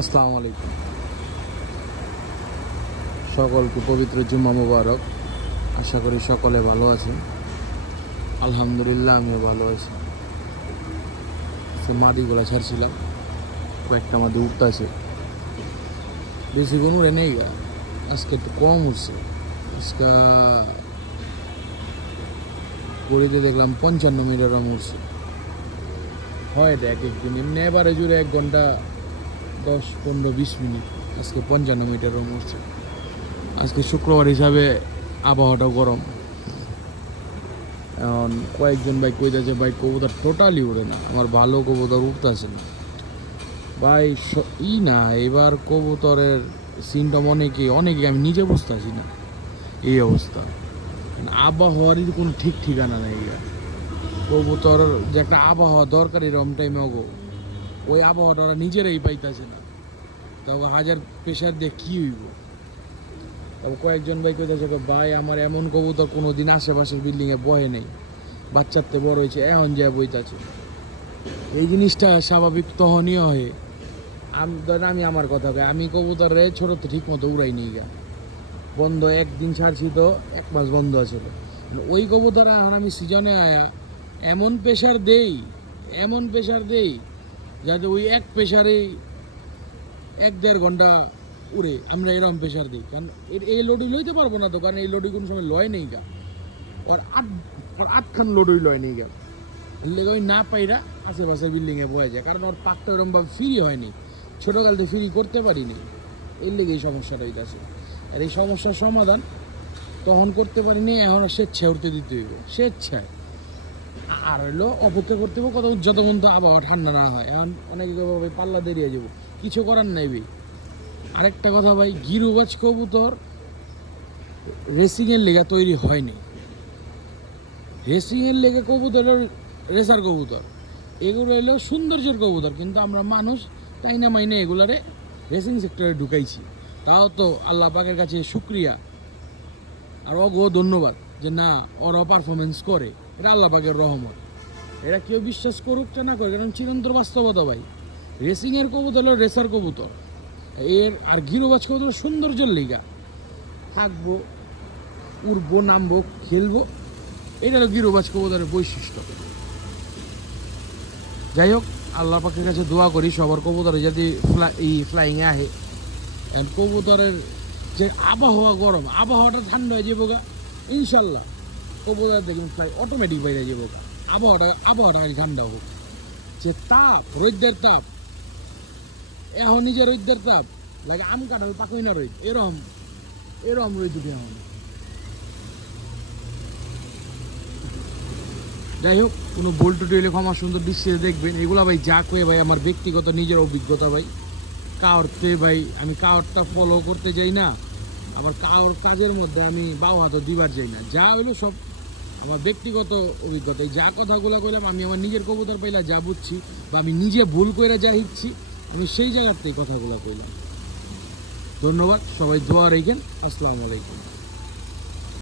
আসসালামু আলাইকুম। সকলকে পবিত্র জুম্মা মুবারক। আশা করি সকলে ভালো আছেন। আলহামদুলিল্লাহ, আমিও ভালো আছি। সে মাদিগুলা ছাড়ছিলাম। কয়েকটা মাদি উঠতে আছে বেশি কোনো উড়ে নেই গা। আজকে একটু কম উঠছে আজকে গড়িতে দেখলাম পঞ্চান্ন মিটার আম উঠছে হয় এক একদিন এমনি এবারে জুড়ে এক ঘণ্টা দশ, পনেরো, বিশ মিনিট। আজকে পঞ্চান্ন মিটার রং উঠছে আজকে শুক্রবার হিসাবে আবহাওয়াটাও গরম। এখন কয়েকজন বাইক কইতেছে বাইক কবুতর টোটালি উড়ে না। আমার ভালো কবুতর উঠতেছে না। ভাই ই না, এবার কবুতরের সিনটম অনেকে অনেকে আমি নিজে বুঝতেছি না। এই অবস্থা। মানে আবহাওয়ারই কোনো ঠিক ঠিকানা নেই। কবুতর যে একটা আবহাওয়া দরকার, এরকম টাইমে ওগো। ওই আবহাওয়াটা ওরা নিজেরাই পাইতেছে না। তবে হাজার প্রেশার দিয়ে কী হইব? তবে কয়েকজন ভাই কইতেছে ভাই, আমার এমন কবুতর কোনো দিন আশেপাশের বিল্ডিংয়ে বহে নেই। বাচ্চাতে বড় হয়েছে, এখন যা বইতাছে। এই জিনিসটা স্বাভাবিক তহনীয় হয়ে। আমি ধরেন আমি আমার কথা কই, আমি কবুতরে ছোটোতে ঠিক মতো উড়াই নিই গা। বন্ধ, একদিন ছাড়ছি তো, এক মাস বন্ধ আছিল ওই কবুতর এখন আমি সিজনে আয়া, এমন প্রেশার দেই, এমন প্রেশার দেই যাতে ওই এক প্রেশারেই এক দেড় ঘণ্টা উড়ে আমরা এরকম প্রেশার দিই। কারণ এই লোডই লইতে পারব না তো, কারণ এই লোডই কোনো সময় লয় নেই গা। ওর আট আটখান লোডই লয় নেই গা। লেগে ওই না পাইরা আশেপাশে বিল্ডিংয়ে বয়ে যায়, কারণ ওর পাকটা ওরকমভাবে ফ্রি হয়নি ছোটোকাল তো ফ্রি করতে পারিনি এর লেগে এই সমস্যাটা হইতাছে। আর এই সমস্যার সমাধান তখন করতে পারিনি, এখন স্বেচ্ছায় উঠতে দিতে হইব। স্বেচ্ছায়। আর হইল অপেক্ষা করতে হবে কত যতক্ষণ তো আবহাওয়া ঠান্ডা না হয়। এখন অনেকে ভাই, পাল্লা দেরিয়ে যাব। কিছু করার নাই ভাই। আরেকটা কথা ভাই গিরুবাজ কবুতর রেসিংয়ের লেগে তৈরি হয়নি। রেসিংয়ের লেগে কবুতর রেসার কবুতর। এগুলো হলো সৌন্দর্যের কবুতর, কিন্তু আমরা মানুষ তাই না মাইনে এগুলারে রেসিং সেক্টরে ঢুকাইছি। তাও তো আল্লাহ পাকের কাছে শুক্রিয়া। আর অগো ধন্যবাদ যে না ওরা পারফরমেন্স করে। এটা আল্লাহ পাকের রহমত। এরা কেউ বিশ্বাস করুক না না করে কারণ চিরন্তর বাস্তবতা ভাই। রেসিংয়ের কবুতর হলো রেসার কবুতর। এর আর গিরোবাজ কবুতর সৌন্দর্যের লিগা। থাকব, উড়বো, নামবো, খেলব, এটা হলো গিরোবাজ কবুতরের বৈশিষ্ট্য। যাই হোক, আল্লাহ পাকের কাছে দোয়া করি, সবার কবুতরে যদি এই ফ্লাইংয়ে আহে কবুতরের যে আবহাওয়া গরম, আবহাওয়াটা ঠান্ডা হয়ে যাব গা, ইনশাল্লাহ। কবুতর দেখবেন ফ্লাই অটোমেটিক বাইরে যাব আবহাওয়াটা আবহাওয়াটা খালি ঠান্ডা হোক। যে তাপ রৌদ্রের তাপ, এখন নিজের রৌদ্রের তাপ, লাগে আম কাঁঠাল পাকই না রোদ। এরম এরম রোদ উঠে এখন। যাই হোক, কোনো বোল টুটি হলে ক্ষমা সুন্দর দৃশ্যে দেখবেন। এগুলা ভাই যা কয়ে ভাই, আমার ব্যক্তিগত নিজের অভিজ্ঞতা ভাই। কাওয়ারতে ভাই, আমি কাওয়ারটা ফলো করতে যাই না। আবার কাওয়ার কাজের মধ্যে আমি বাউ হাতও দিবার যাই না। যা হইল সব আমার ব্যক্তিগত অভিজ্ঞতা। এই যা কথাগুলো কইলাম, আমি আমার নিজের কবুতর পাইলা যা বুঝছি, বা আমি নিজে ভুল করে যা হিচ্ছি, আমি সেই জায়গাতেই কথাগুলো কইলাম। ধন্যবাদ, সবাই দোয়া রেখেন আসসালামু আলাইকুম।